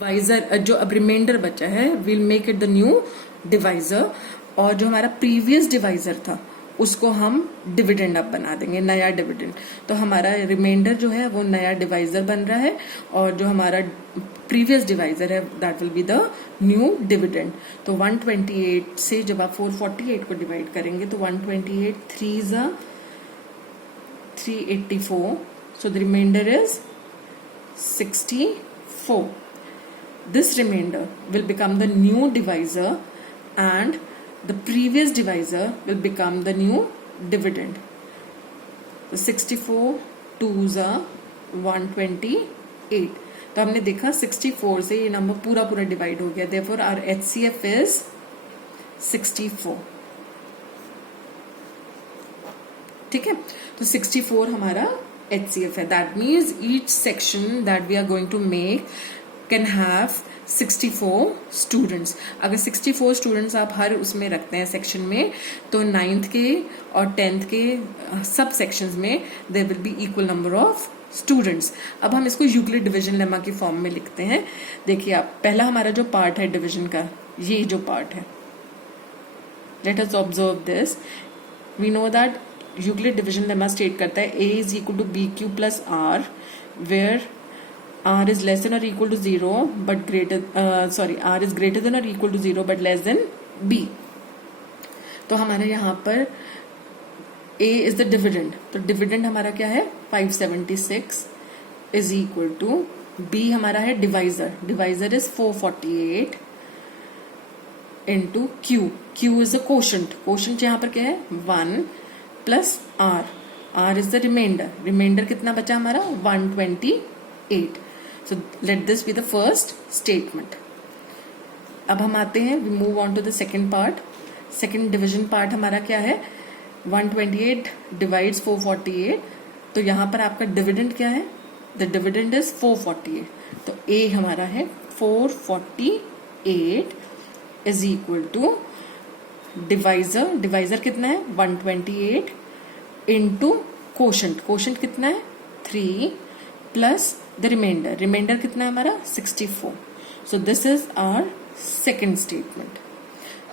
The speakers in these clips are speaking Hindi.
डिवाइजर जो अब रिमाइंडर बचा है will make it the new divisor, और जो हमारा प्रीवियस डिवाइजर था उसको हम डिविडेंड अब बना देंगे, नया डिविडेंड। तो हमारा रिमाइंडर जो है वो नया डिवाइजर बन रहा है, और जो हमारा प्रीवियस डिवाइजर है that will be the new dividend. तो 128 से जब आप 448 को डिवाइड करेंगे तो 128 3 is 384, so the remainder is 64. This remainder will become the new divisor and the previous divisor will become the new dividend. So 64 2s are 128. तो हमने देखा 64 से ये नंबर पूरा पूरा डिवाइड हो गया, therefore our HCF is 64. ठीक है, तो 64 हमारा HCF है. That means each section that we are going to make can have 64 students. अगर 64 स्टूडेंट्स आप हर उसमें रखते हैं सेक्शन में, तो 9th के और 10th के सब सेक्शंस में there will be equal number of students. अब हम इसको यूक्लिड डिवीजन लेमा की फॉर्म में लिखते हैं. देखिए आप, पहला हमारा जो पार्ट है डिवीजन का, ये जो पार्ट है, let us observe this. We know that Euclid division lemma state करता है A is equal to BQ plus R, where R is less than or equal to 0 but greater R is greater than or equal to 0 but less than B. तो हमारे यहाँ पर A is the dividend, तो dividend हमारा क्या है 576 is equal to B हमारा है divisor, divisor is 448 into Q, Q is the quotient, quotient यहाँ पर क्या है 1 plus R, R is the remainder, remainder कितना बचा हमारा 128. So let this be the first statement. अब हम आते हैं, we move on to the second part. Second division part हमारा क्या है 128 divides 448. तो यहाँ पर आपका dividend क्या है, the dividend is 448. तो A हमारा है 448 is equal to divisor, divisor कितना है 128 into quotient, quotient कितना है 3 plus the remainder, remainder कितना है हमारा 64. So this is our second statement.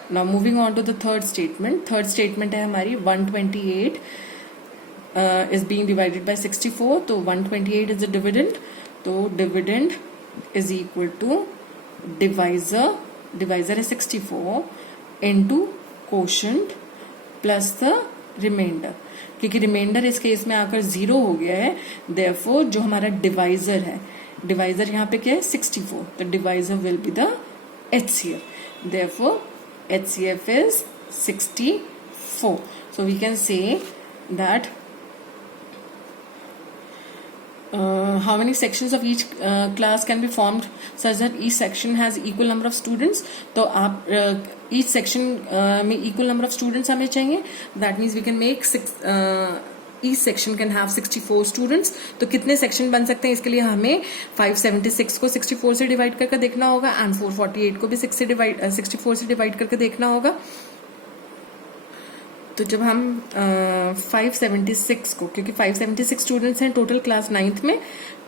Now moving on to the third statement. Third statement है हमारी 128 is being divided by 64. तो 128 is the dividend. तो dividend is equal to divisor, divisor है 64 into quotient plus the remainder. क्योंकि रिमाइंडर इस केस में आकर 0 हो गया है, देयरफॉर जो हमारा डिवाइजर है, डिवाइजर यहाँ पे क्या है 64, तो divisor will be the HCF, therefore HCF is 64. So we can say that how many sections of each class can be formed such that each section has equal number of students. तो आप each section में equal number of students हमें चाहिए. That means we can make each section can have 64 students. तो कितने section बन सकते हैं, इसके लिए हमें 576 को 64 से डिवाइड करके देखना होगा and 448 को भी 64 से डिवाइड करके देखना होगा. तो जब हम 576 को, क्योंकि 576 स्टूडेंट्स हैं टोटल क्लास 9th में,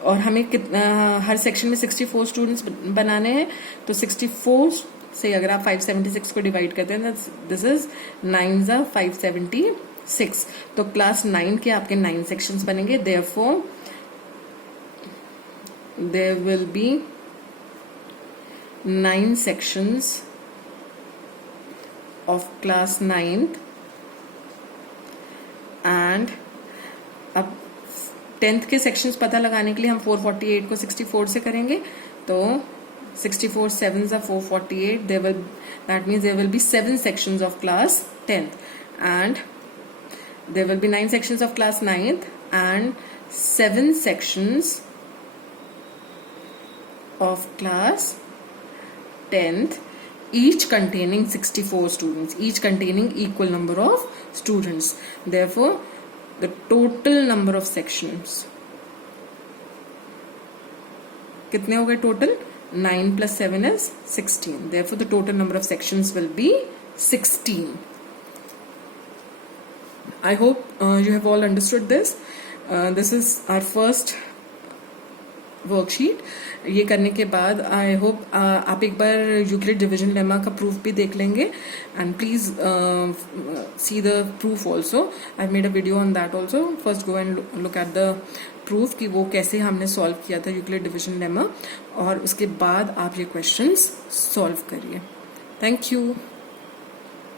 और हमें हर सेक्शन में 64 स्टूडेंट्स बनाने हैं, तो 64 से अगर आप 576 को डिवाइड करते हैं, दिस इज 9 is 576. तो क्लास 9 के आपके 9 सेक्शंस बनेंगे. Therefore there will be 9 sections of class 9th. And अब 10th के सेक्शंस पता लगाने के लिए हम 448 को 64 से करेंगे. तो 64 7s are 448. That means there will be 7 sections of class 10th, and there will be 9 sections of class 9th and 7 sections of class 10th, each containing 64 students, each containing equal number of students. Therefore the total number of sections कितने हो गए total, 9 plus 7 is 16. Therefore the total number of sections will be 16. I hope you have all understood this. This is our first worksheet. ये करने के बाद आई होप आप एक बार यूक्लिड डिवीजन लेमा का प्रूफ भी देख लेंगे, and please see the proof also. I made a video on that also. First go and look at the proof कि वो कैसे हमने सॉल्व किया था यूक्लिड डिवीजन लेमा, और उसके बाद आप ये क्वेश्चंस सॉल्व करिए। Thank you.